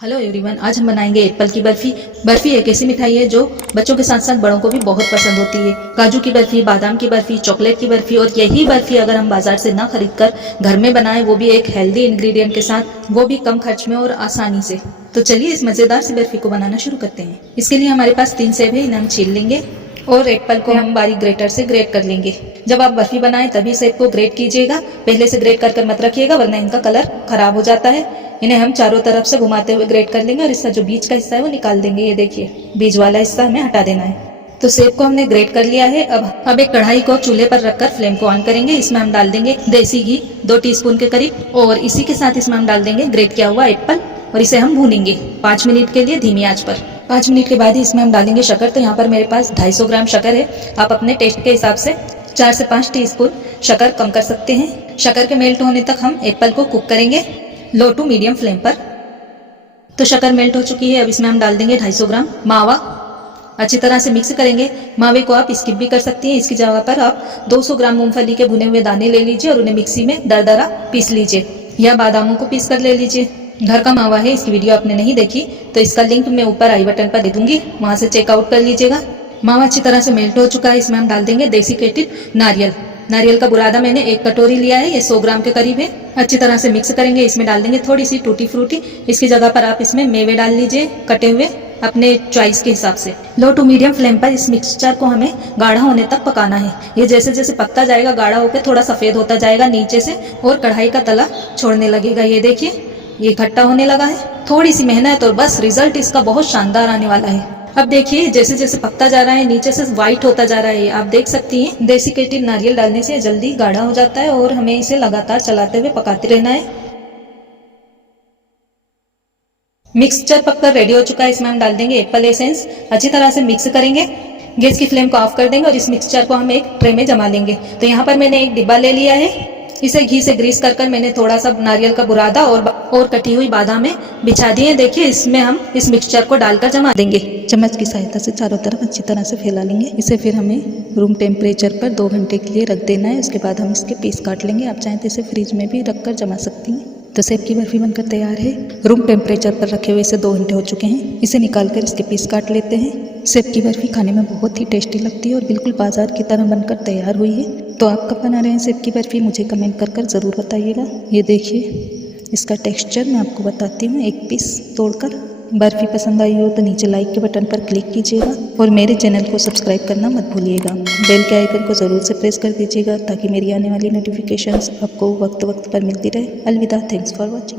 Hello everyone, आज हम बनाएंगे एप्पल की बर्फी। बर्फी एक ऐसी मिठाई है जो बच्चों के साथ साथ बड़ों को भी बहुत पसंद होती है। काजू की बर्फी, बादाम की बर्फी, चॉकलेट की बर्फी, और यही बर्फी अगर हम बाजार से ना खरीद कर घर में बनाएं, वो भी एक हेल्दी इंग्रेडिएंट के साथ, वो भी कम खर्च में और आसानी से। तो चलिए इस मज़ेदार सी बर्फी को बनाना शुरू करते हैं। इसके लिए हमारे पास 3 सेब है, इन्हें हम छील लेंगे और एप्पल को हम बारीक ग्रेटर से ग्रेट कर लेंगे। जब आप बर्फी बनाएं तभी सेब को ग्रेट कीजिएगा, पहले से ग्रेट कर मत रखिएगा वरना इनका कलर खराब हो जाता है। इन्हें हम चारों तरफ से घुमाते हुए ग्रेट कर लेंगे और इसका जो बीच का हिस्सा है वो निकाल देंगे। ये देखिए, बीज वाला हिस्सा हमें हटा देना है। तो सेब को हमने ग्रेट कर लिया है। अब एक कढ़ाई को चूल्हे पर रखकर फ्लेम को ऑन करेंगे। इसमें हम डाल देंगे देसी घी 2 टीस्पून के करीब, और इसी के साथ इसमें हम डाल देंगे ग्रेट किया हुआ एप्पल, और इसे हम भूनेंगे 5 मिनट के लिए धीमी आंच पर। 5 मिनट के बाद ही इसमें हम डालेंगे शक्कर। तो यहाँ पर मेरे पास 250 ग्राम शक्कर है। आप अपने टेस्ट के हिसाब से 4 से 5 टीस्पून शक्कर कम कर सकते हैं। शक्कर के मेल्ट होने तक हम एप्पल को कुक करेंगे लो टू मीडियम फ्लेम पर। तो शक्कर मेल्ट हो चुकी है। अब इसमें हम डाल देंगे 250 ग्राम मावा। अच्छी तरह से मिक्स करेंगे। मावे को आप स्किप भी कर सकती हैं। इसकी जगह पर आप 200 ग्राम मूंगफली के भुने हुए दाने ले लीजिए और उन्हें मिक्सी में दरदरा पीस लीजिए, या बादामों को पीस कर ले लीजिए। घर का मावा है, इसकी वीडियो आपने नहीं देखी तो इसका लिंक मैं ऊपर आई बटन पर दे दूंगी, वहां से चेकआउट कर लीजिएगा। मावा अच्छी तरह से मेल्ट हो चुका है। इसमें हम डाल देंगे डेसिकेटेड नारियल। नारियल का बुरादा मैंने 1 कटोरी लिया है, ये 100 ग्राम के करीब है। अच्छी तरह से मिक्स करेंगे। इसमें डाल देंगे थोड़ी सी टूटी फ्रूटी। इसकी जगह पर आप इसमें मेवे डाल लीजिए कटे हुए, अपने चॉइस के हिसाब से। लो टू मीडियम फ्लेम पर इस मिक्सचर को हमें गाढ़ा होने तक पकाना है। ये जैसे जैसे पकता जाएगा गाढ़ा होकर थोड़ा सफ़ेद होता जाएगा नीचे से, और कढ़ाई का तला छोड़ने लगेगा। ये देखिए, ये खट्टा होने लगा है। थोड़ी सी मेहनत और बस रिजल्ट इसका बहुत शानदार आने वाला है। अब देखिए, जैसे जैसे पकता जा रहा है नीचे से व्हाइट होता जा रहा है। आप देख सकती हैं, डेसिकेटेड नारियल डालने से जल्दी गाढ़ा हो जाता है और हमें इसे लगातार चलाते हुए पकाते रहना है। मिक्सचर पककर रेडी हो चुका है। इसमें हम डाल देंगे एप्पल एसेंस। अच्छी तरह से मिक्स करेंगे। गैस की फ्लेम को ऑफ कर देंगे और इस मिक्सचर को हम एक ट्रे में जमा लेंगे। तो यहाँ पर मैंने एक डिब्बा ले लिया है। इसे घी से ग्रीस कर मैंने थोड़ा सा नारियल का बुरादा और कटी हुई बादामें बिछा दिए। देखिए, इसमें हम इस मिक्सचर को डालकर जमा देंगे। चम्मच की सहायता से चारों तरफ अच्छी तरह से फैला लेंगे। इसे फिर हमें रूम टेम्परेचर पर 2 घंटे के लिए रख देना है। उसके बाद हम इसके पीस काट लेंगे। आप चाहें तो इसे फ्रिज में भी रखकर जमा सकती हैं। तो सेब की बर्फी बनकर तैयार है। रूम टेम्परेचर पर रखे हुए इसे 2 घंटे हो चुके हैं। इसे निकालकर इसके पीस काट लेते हैं। सेब की बर्फी खाने में बहुत ही टेस्टी लगती है और बिल्कुल बाजार की तरह बनकर तैयार हुई है। तो आप कब बना रहे हैं सेब की बर्फी, मुझे कमेंट कर ज़रूर बताइएगा। ये देखिए, इसका टेक्सचर मैं आपको बताती हूँ एक पीस तोड़कर। बर्फी पसंद आई हो तो नीचे लाइक के बटन पर क्लिक कीजिएगा और मेरे चैनल को सब्सक्राइब करना मत भूलिएगा। बेल के आइकन को ज़रूर से प्रेस कर दीजिएगा ताकि मेरी आने वाली नोटिफिकेशंस आपको वक्त वक्त पर मिलती रहे। अलविदा, थैंक्स फॉर वॉचिंग।